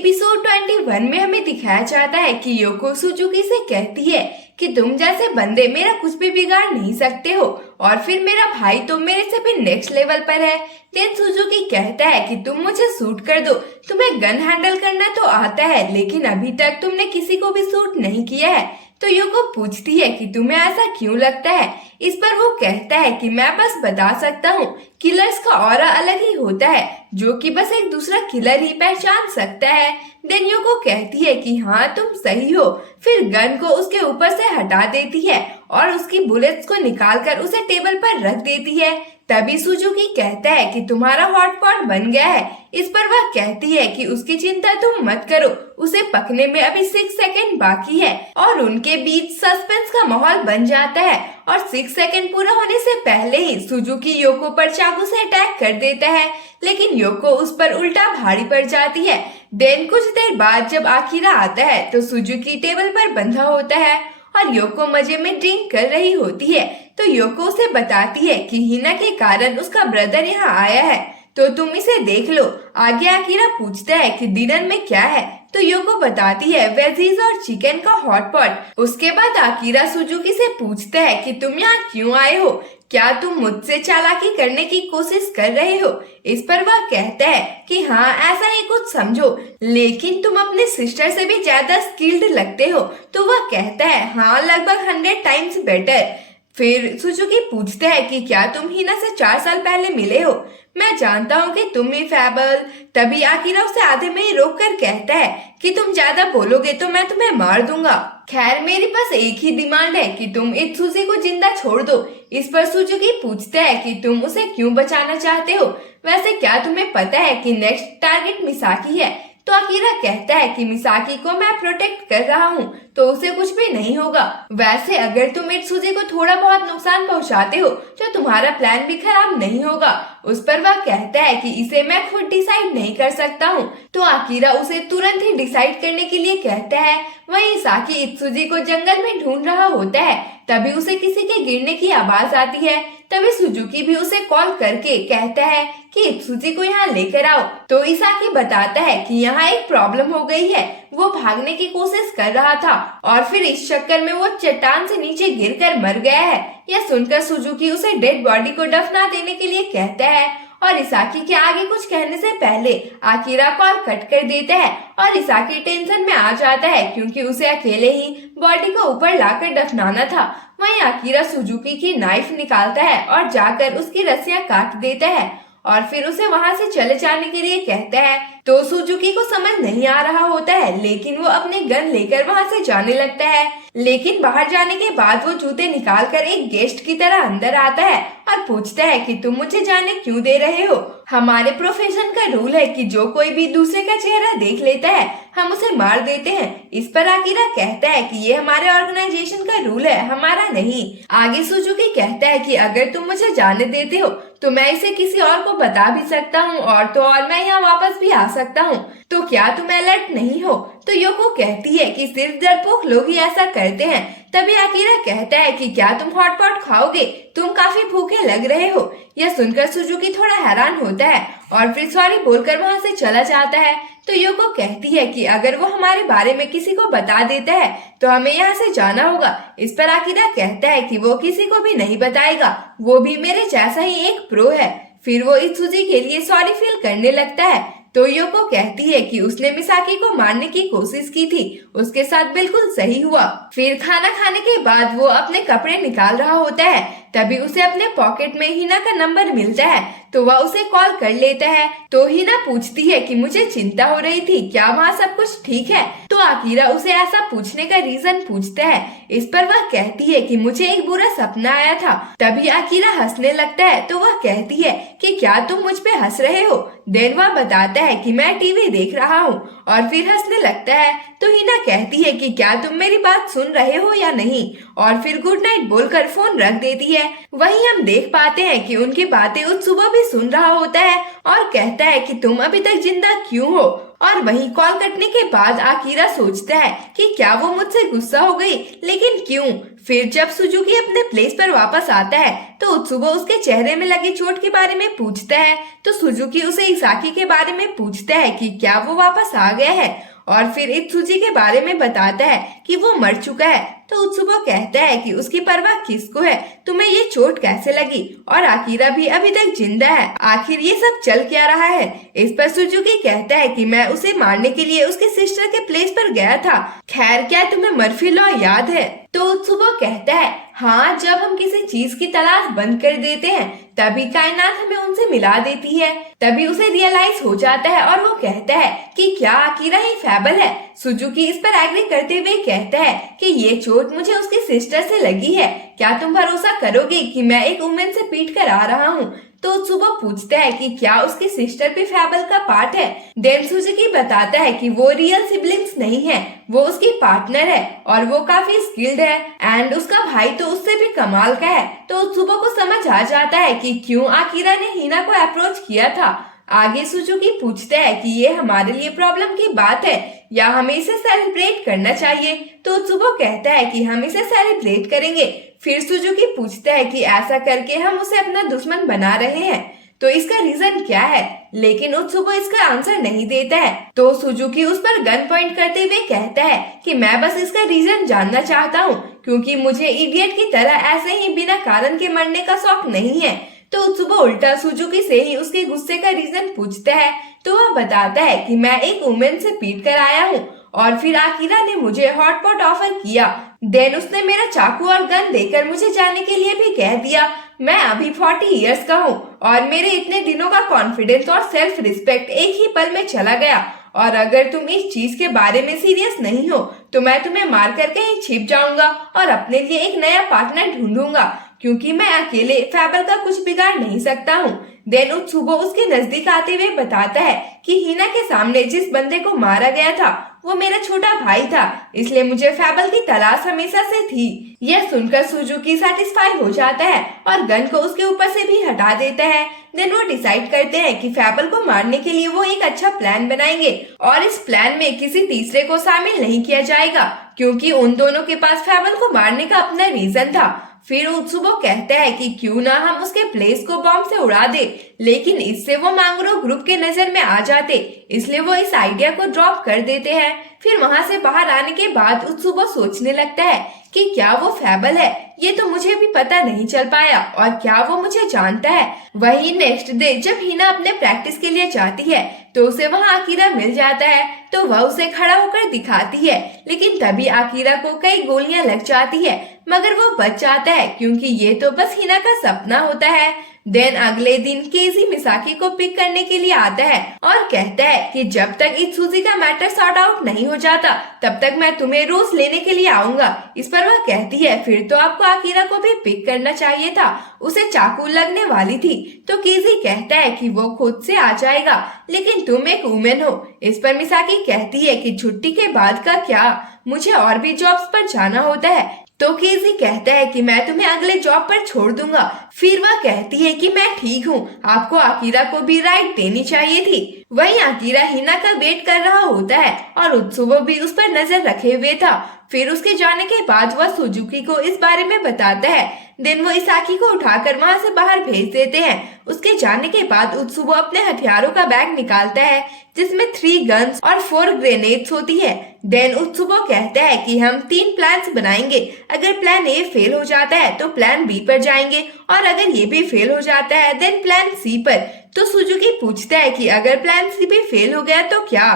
Episode 21 में हमें दिखाया जाता है कि योको सुजुकी से कहती है कि तुम जैसे बंदे मेरा कुछ भी बिगाड़ नहीं सकते हो और फिर मेरा भाई तो मेरे से भी नेक्स्ट लेवल पर है। देन सुजुकी कहता है कि तुम मुझे सूट कर दो, तुम्हें गन हैंडल करना तो आता है लेकिन अभी तक तुमने किसी को भी सूट नहीं किया है। तो योको पूछती है कि तुम्हें ऐसा क्यों लगता है। इस पर वो कहता है कि मैं बस बता सकता हूँ, किलर्स का ऑरा अलग ही होता है जो कि बस एक दूसरा किलर ही पहचान सकता है। देन योको कहती है कि हाँ तुम सही हो, फिर गन को उसके ऊपर से हटा देती है और उसकी बुलेट्स को निकालकर उसे टेबल पर रख देती है। तभी सुजुकी कहता है कि तुम्हारा हॉटपॉट बन गया है। इस पर वह कहती है कि उसकी चिंता तुम मत करो, उसे पकने में अभी 6 सेकंड बाकी है और उनके बीच सस्पेंस का माहौल बन जाता है और 6 सेकंड पूरा होने से पहले ही सुजुकी योको पर चाकू से अटैक कर देता है, लेकिन योको उस पर उल्टा भारी पड़ जाती है। देन कुछ देर बाद जब आकिरा आता है तो सुजुकी टेबल पर बंधा होता है और योको मजे में ड्रिंक कर रही होती है। तो योको उसे बताती है कि हिना के कारण उसका ब्रदर यहाँ आया है, तो तुम इसे देख लो। आगे आकिरा पूछता है कि डिनर में क्या है, तो योको बताती है वेजीज और चिकन का हॉटपॉट। उसके बाद आकिरा सुजुकी से पूछता है कि तुम यहाँ क्यों आए हो, क्या तुम मुझसे चालाकी करने की कोशिश कर रहे हो। इस पर वह कहता है कि हाँ ऐसा ही कुछ समझो, लेकिन तुम अपने सिस्टर से भी ज्यादा स्किल्ड लगते हो। तो वह कहता है हाँ लगभग 100 टाइम्स बेटर। फिर सुजुकी पूछता है कि क्या तुम हिना से 4 साल पहले मिले हो, मैं जानता हूँ कि तुम ही फैबल। तभी आकिरा उसे आधे में ही रोक कर कहता है कि तुम ज्यादा बोलोगे तो मैं तुम्हें मार दूंगा। खैर मेरे पास एक ही डिमांड है कि तुम इत्सुजी को जिंदा छोड़ दो। इस पर सुजुकी पूछता है कि तुम उसे क्यों बचाना चाहते हो, वैसे क्या तुम्हें पता है कि नेक्स्ट टारगेट मिसाकी है। तो आकिरा कहता है कि मिसाकी को मैं प्रोटेक्ट कर रहा हूँ तो उसे कुछ भी नहीं होगा। वैसे अगर तुम इत्सुजी को थोड़ा बहुत नुकसान पहुँचाते हो तो तुम्हारा प्लान भी खराब नहीं होगा। उस पर वह कहता है कि इसे मैं खुद डिसाइड नहीं कर सकता हूँ। तो आकिरा उसे तुरंत ही डिसाइड करने के लिए कहता है। वहीं साकी इत्सुजी को जंगल में ढूंढ रहा होता है, तभी उसे किसी के गिरने की आवाज आती है। तभी सुजुकी भी उसे कॉल करके कहता है कि इत्सुजी को यहाँ लेकर आओ। तो इसाकी बताता है कि यहाँ एक प्रॉब्लम हो गई है, वो भागने की कोशिश कर रहा था और फिर इस चक्कर में वो चट्टान से नीचे गिरकर मर गया है। यह सुनकर सुजुकी उसे डेड बॉडी को दफना देने के लिए कहता है और इसाकी के आगे कुछ कहने से पहले आकिरा कॉल कट कर देता है और इसाकी टेंशन में आ जाता है क्योंकि उसे अकेले ही बॉडी को ऊपर लाकर दफनाना था। वहीं आकिरा सुजुकी की नाइफ निकालता है और जाकर उसकी रस्सियां काट देता है और फिर उसे वहां से चले जाने के लिए कहता है। तो सुजुकी को समझ नहीं आ रहा होता है, लेकिन वो अपने गन लेकर वहां से जाने लगता है। लेकिन बाहर जाने के बाद वो जूते निकालकर एक गेस्ट की तरह अंदर आता है और पूछता है कि तुम मुझे जाने क्यों दे रहे हो। हमारे प्रोफेशन का रूल है कि जो कोई भी दूसरे का चेहरा देख लेता है हम उसे मार देते हैं। इस पर आकिरा कहता है कि ये हमारे ऑर्गेनाइजेशन का रूल है, हमारा नहीं। आगे सुजुकी कहता है कि अगर तुम मुझे जाने देते हो तो मैं इसे किसी और को बता भी सकता हूँ और तो और मैं यहाँ वापस भी आ सकता हूँ, तो क्या तुम अलर्ट नहीं हो। तो योको कहती है कि सिर्फ डरपोक लोग ही ऐसा करते हैं। तभी आकिरा कहता है कि क्या तुम हॉटपॉट खाओगे, तुम काफी भूखे लग रहे हो। यह सुनकर सुजुकी थोड़ा हैरान होता है और फिर सॉरी बोलकर वहां से चला जाता है। तो योको कहती है कि अगर वो हमारे बारे में किसी को बता देता है तो हमें यहाँ से जाना होगा। इस पर आकिरा कहता है कि वो किसी को भी नहीं बताएगा, वो भी मेरे जैसा ही एक प्रो है। फिर वो इत्सुजी के लिए सॉरी फील करने लगता है। तो योको कहती है कि उसने मिसाकी को मारने की कोशिश की थी, उसके साथ बिल्कुल सही हुआ। फिर खाना खाने के बाद वो अपने कपड़े निकाल रहा होता है, तभी उसे अपने पॉकेट में हिना का नंबर मिलता है, तो वह उसे कॉल कर लेता है। तो हिना पूछती है कि मुझे चिंता हो रही थी, क्या वहाँ सब कुछ ठीक है। तो आकिरा उसे ऐसा पूछने का रीजन पूछता है। इस पर वह कहती है कि मुझे एक बुरा सपना आया था। तभी आकिरा हंसने लगता है। तो वह कहती है कि क्या तुम मुझ पे हंस रहे हो। देन वह बताता है कि मैं टीवी देख रहा हूँ और फिर हंसने लगता है। तो हिना कहती है कि क्या तुम मेरी बात सुन रहे हो या नहीं, और फिर गुड नाइट बोलकर फोन रख देती है। वहीं हम देख पाते हैं कि उनकी बातें उस सुबह भी सुन रहा होता है और कहता है कि तुम अभी तक जिंदा क्यों हो। और वहीं कॉल कटने के बाद आकिरा सोचता है कि क्या वो मुझसे गुस्सा हो गई, लेकिन क्यों। फिर जब सुजुकी अपने प्लेस पर वापस आता है तो उत्सुबो उसके चेहरे में लगी चोट के बारे में पूछता है, तो सुजुकी उसे इसाकी के बारे में पूछता है कि क्या वो वापस आ गया है, और फिर इत्सुजी के बारे में बताता है कि वो मर चुका है। तो उत्सुबो कहता है कि उसकी परवाह किसको है, तुम्हें ये चोट कैसे लगी, और आकिरा भी अभी तक जिंदा है, आखिर ये सब चल क्या रहा है। इस पर सुजुकी कहता है कि मैं उसे मारने के लिए उसके सिस्टर के प्लेस पर गया था। खैर, क्या तुम्हें मर्फी लॉ याद है? तो उत्सुबो कहता है, हाँ, जब हम किसी चीज की तलाश बंद कर देते हैं तभी कायनात हमें उनसे मिला देती है। तभी उसे रियलाइज हो जाता है और वो कहता है कि क्या आकिरा ही फैबल है। सुजुकी इस पर एग्री करते हुए कहता है कि ये चोट मुझे उसकी सिस्टर से लगी है, क्या तुम भरोसा करोगे कि मैं एक वुमेन से पीट कर आ रहा हूँ। तो उत्सुबो पूछता है कि क्या उसकी सिस्टर भी फैबल का पार्ट है। देन सुजुकी बताता है कि वो रियल सिबलिंग्स नहीं है, वो उसकी पार्टनर है और वो काफी स्किल्ड है, एंड उसका भाई तो उससे भी कमाल का है। तो उत्सुबो को समझ आ जाता है कि क्यों आकिरा ने हिना को अप्रोच किया था। आगे सुजुकी पूछता है कि ये हमारे लिए प्रॉब्लम की बात है या हमें इसे सेलिब्रेट करना चाहिए। तो उत्सुबो कहता है कि हम इसे सेलिब्रेट करेंगे। फिर सुजुकी पूछता है कि ऐसा करके हम उसे अपना दुश्मन बना रहे हैं, तो इसका रीजन क्या है, लेकिन उत्सुबो इसका आंसर नहीं देता है। तो सुजुकी उस पर गन पॉइंट करते हुए कहता है कि मैं बस इसका रीजन जानना चाहता हूँ, क्योंकि मुझे इडियट की तरह ऐसे ही बिना कारण के मरने का शौक नहीं है। तो उत्सुबो उल्टा सुजुकी से ही उसके गुस्से का रीजन पूछता है। तो वह बताता है कि मैं एक वुमेन से पीट कर आया हूँ और फिर आकिरा ने मुझे हॉटपॉट ऑफर किया। देन उसने मेरा चाकू और गन देकर मुझे जाने के लिए भी कह दिया। मैं अभी 40 इयर्स का हूँ और मेरे इतने दिनों का कॉन्फिडेंस और सेल्फ रिस्पेक्ट एक ही पल में चला गया, और अगर तुम इस चीज के बारे में सीरियस नहीं हो तो मैं तुम्हें मार कर कहीं छिप जाऊंगा और अपने लिए एक नया पार्टनर ढूंढूंगा, क्योंकि मैं अकेले फैबल का कुछ बिगाड़ नहीं सकता हूँ। देन उत्सुबो उसके नजदीक आते हुए बताता है कि हिना के सामने जिस बंदे को मारा गया था वो मेरा छोटा भाई था, इसलिए मुझे फैबल की तलाश हमेशा से थी। यह सुनकर सुजुकी सेटिस्फाई हो जाता है और गन को उसके ऊपर से भी हटा देता है। देन वो डिसाइड करते हैं कि फैबल को मारने के लिए वो एक अच्छा प्लान बनाएंगे, और इस प्लान में किसी तीसरे को शामिल नहीं किया जाएगा, क्योंकि उन दोनों के पास फैबल को मारने का अपना रीजन था। फिर उत्सुबो कहता है कि क्यों ना हम उसके प्लेस को बॉम्ब से उड़ा दे, लेकिन इससे वो मांगरो ग्रुप के नजर में आ जाते, इसलिए वो इस आइडिया को ड्रॉप कर देते हैं। फिर वहां से बाहर आने के बाद उत्सुबो सोचने लगता है कि क्या वो फैबल है, ये तो मुझे भी पता नहीं चल पाया, और क्या वो मुझे जानता है। वही नेक्स्ट डे जब हिना अपने प्रैक्टिस के लिए जाती है तो उसे वहाँ आकिरा मिल जाता है, तो वह उसे खड़ा होकर दिखाती है, लेकिन तभी आकिरा को कई गोलियां लग जाती है, मगर वो बच जाता है क्योंकि ये तो बस हिना का सपना होता है। देन अगले दिन केजी मिसाकी को पिक करने के लिए आता है और कहता है कि जब तक इत्सुजी का मैटर सॉर्ट आउट नहीं हो जाता तब तक मैं तुम्हें रोज लेने के लिए आऊंगा। इस पर वह कहती है फिर तो आपको आकिरा को भी पिक करना चाहिए था, उसे चाकू लगने वाली थी। तो केजी कहता है कि वो खुद से आ जाएगा, लेकिन तुम एक वुमेन हो। इस पर मिसाकी कहती है कि छुट्टी के बाद का क्या, मुझे और भी जॉब्स पर जाना होता है। तो केजी कहता है कि मैं तुम्हें अगले जॉब पर छोड़ दूंगा। फिर वह कहती है कि मैं ठीक हूँ, आपको आकिरा को भी राइट देनी चाहिए थी। वहीं आकिरा हिना का वेट कर रहा होता है और उत्सुबो भी उस पर नजर रखे हुए था। फिर उसके जाने के बाद वह सुजुकी को इस बारे में बताता है। देन वो इसाकी को उठाकर वहां से बाहर भेज देते हैं। उसके जाने के बाद उत्सुबो अपने हथियारों का बैग निकालता है जिसमें 3 गन्स और 4 ग्रेनेड्स होती है। देन उत्सुबो कहता है कि हम 3 प्लान्स बनाएंगे, अगर प्लान ए फेल हो जाता है तो प्लान बी पर जाएंगे, और अगर ये भी फेल हो जाता है देन प्लान सी पर। तो सुजुकी पूछता है कि अगर प्लान सी भी फेल हो गया तो क्या।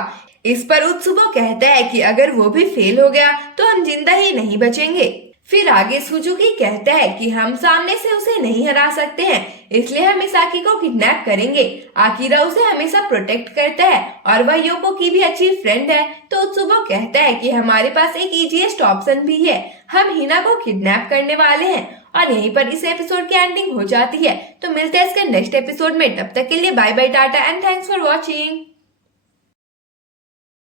इस पर उत्सुबो कहता है कि अगर वो भी फेल हो गया तो हम जिंदा ही नहीं बचेंगे। फिर आगे सुजुकी कहता है कि हम सामने से उसे नहीं हरा सकते हैं, इसलिए हम मिसाकी को किडनैप करेंगे। आकिरा उसे हमेशा प्रोटेक्ट करता है और वह योको की भी अच्छी फ्रेंड है। तो उत्सुबो कहता है कि हमारे पास एक इजीएस्ट ऑप्शन भी है, हम हिना को किडनैप करने वाले हैं। और यहीं पर इस एपिसोड की एंडिंग हो जाती है। तो मिलते हैं इसके नेक्स्ट एपिसोड में, तब तक के लिए bye bye tata and thanks for watching.